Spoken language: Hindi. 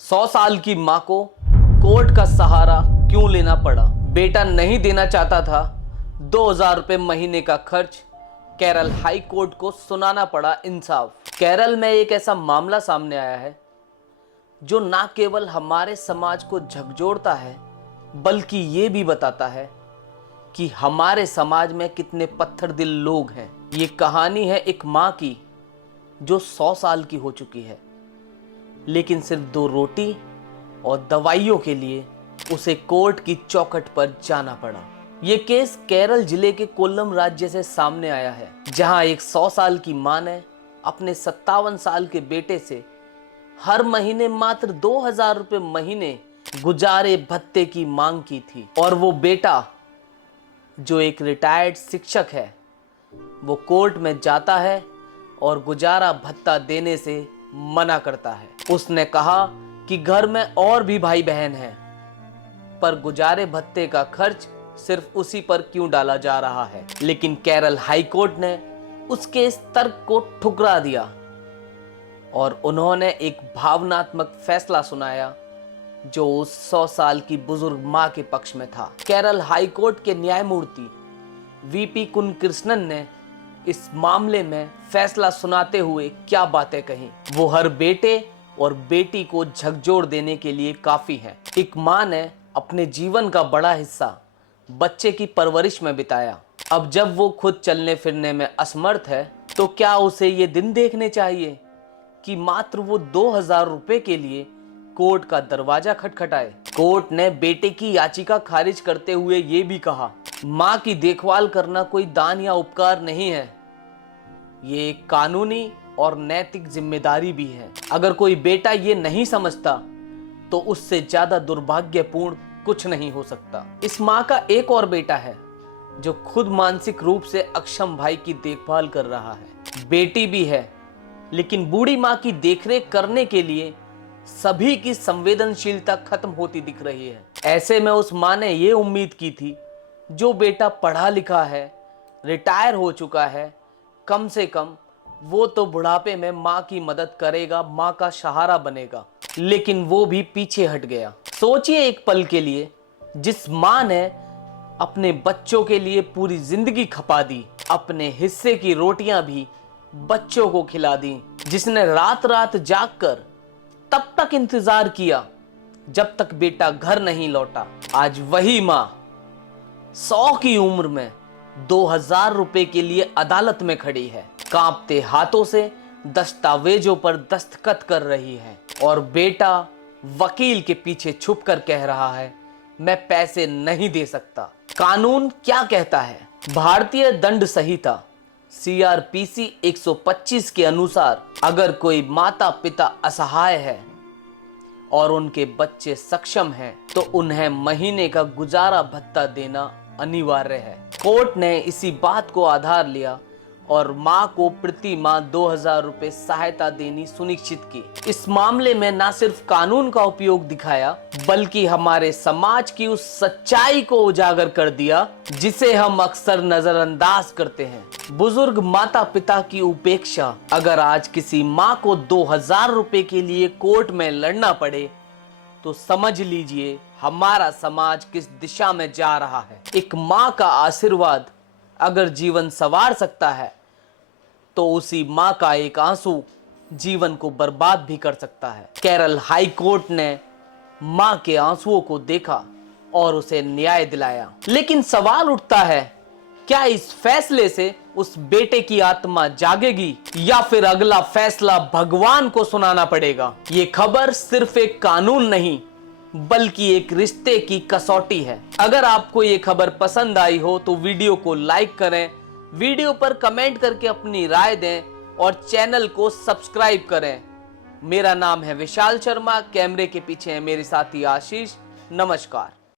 100 साल की मां को कोर्ट का सहारा क्यों लेना पड़ा? बेटा नहीं देना चाहता था 2000 रुपए महीने का खर्च, केरल हाई कोर्ट को सुनाना पड़ा इंसाफ। केरल में एक ऐसा मामला सामने आया है जो ना केवल हमारे समाज को झकझोरता है बल्कि ये भी बताता है कि हमारे समाज में कितने पत्थर दिल लोग हैं। ये कहानी है एक मां की जो 100 साल की हो चुकी है, लेकिन सिर्फ 2 रोटी और दवाइयों के लिए उसे कोर्ट की चौखट पर जाना पड़ा। ये केस केरल जिले के कोल्लम राज्य से सामने आया है, जहां एक 100 साल की मां ने अपने 57 साल के बेटे से हर महीने मात्र 2000 रुपए महीने गुजारे भत्ते की मांग की थी। और वो बेटा जो एक रिटायर्ड शिक्षक है, वो कोर्ट में जाता है और गुजारा भत्ता देने से मना करता है। उसने कहा कि घर में और भी भाई बहन हैं, पर गुजारे भत्ते का खर्च सिर्फ उसी पर क्यों डाला जा रहा है। लेकिन केरल हाई कोर्ट ने उसके इस तर्क को ठुकरा दिया और उन्होंने एक भावनात्मक फैसला सुनाया जो उस 100 साल की बुजुर्ग मां के पक्ष में था। केरल हाई कोर्ट के न्यायमूर्ति वीपी कुनकृष्णन ने इस मामले में फैसला सुनाते हुए क्या बातें कही, वो हर बेटे और बेटी को झकझोर देने के लिए काफी है। एक मां ने अपने जीवन का बड़ा हिस्सा बच्चे की परवरिश में बिताया। अब जब वो खुद चलने फिरने में असमर्थ है, तो क्या उसे ये दिन देखने चाहिए कि मात्र वो 2000 रुपए के लिए कोर्ट का दरवाजा खटखटाए। कोर्ट ने बेटे की याचिका खारिज करते हुए ये भी कहा, मां की देखभाल करना कोई दान या उपकार नहीं है, ये एक कानूनी और नैतिक जिम्मेदारी भी है। अगर कोई बेटा ये नहीं समझता तो उससे ज्यादा दुर्भाग्यपूर्ण कुछ नहीं हो सकता। इस मां का एक और बेटा है जो खुद मानसिक रूप से अक्षम भाई की देखभाल कर रहा है। बेटी भी है, लेकिन बूढ़ी मां की देखरेख करने के लिए सभी की संवेदनशीलता खत्म होती दिख रही है। ऐसे में उस मां ने ये उम्मीद की थी जो बेटा पढ़ा लिखा है, रिटायर हो चुका है, कम से कम वो तो बुढ़ापे में मां की मदद करेगा, मां का सहारा बनेगा। लेकिन वो भी पीछे हट गया। सोचिए एक पल के लिए, जिस मां ने अपने बच्चों के लिए पूरी जिंदगी खपा दी, अपने हिस्से की रोटियां भी बच्चों को खिला दी, जिसने रात रात जागकर तब तक इंतजार किया जब तक बेटा घर नहीं लौटा। आज वही मां 100 की उम्र में 2000 रुपए के लिए अदालत में खड़ी है, कांपते हाथों से दस्तावेजों पर दस्तखत कर रही है, और बेटा वकील के पीछे छुपकर कह रहा है, मैं पैसे नहीं दे सकता। कानून क्या कहता है? भारतीय दंड संहिता CRPC 125 के अनुसार अगर कोई माता पिता असहाय है और उनके बच्चे सक्षम हैं, तो उन्हें महीने का गुजारा भत्ता देना अनिवार्य है। कोर्ट ने इसी बात को आधार लिया और मां को प्रति माह 2000 रुपए सहायता देनी सुनिश्चित की। इस मामले में न सिर्फ कानून का उपयोग दिखाया, बल्कि हमारे समाज की उस सच्चाई को उजागर कर दिया जिसे हम अक्सर नजरअंदाज करते हैं, बुजुर्ग माता पिता की उपेक्षा। अगर आज किसी मां को 2000 रुपए के लिए कोर्ट में लड़ना पड़े तो समझ लीजिए हमारा समाज किस दिशा में जा रहा है। एक मां का आशीर्वाद अगर जीवन संवार सकता है, तो उसी मां का एक आंसू जीवन को बर्बाद भी कर सकता है। केरल हाई कोर्ट ने मां के आंसुओं को देखा और उसे न्याय दिलाया। लेकिन सवाल उठता है, क्या इस फैसले से उस बेटे की आत्मा जागेगी या फिर अगला फैसला भगवान को सुनाना पड़ेगा? ये खबर सिर्फ एक कानून नहीं बल्कि एक रिश्ते की कसौटी है। अगर आपको ये खबर पसंद आई हो तो वीडियो को लाइक करें, वीडियो पर कमेंट करके अपनी राय दें और चैनल को सब्सक्राइब करें। मेरा नाम है विशाल शर्मा, कैमरे के पीछे है मेरे साथी आशीष। नमस्कार।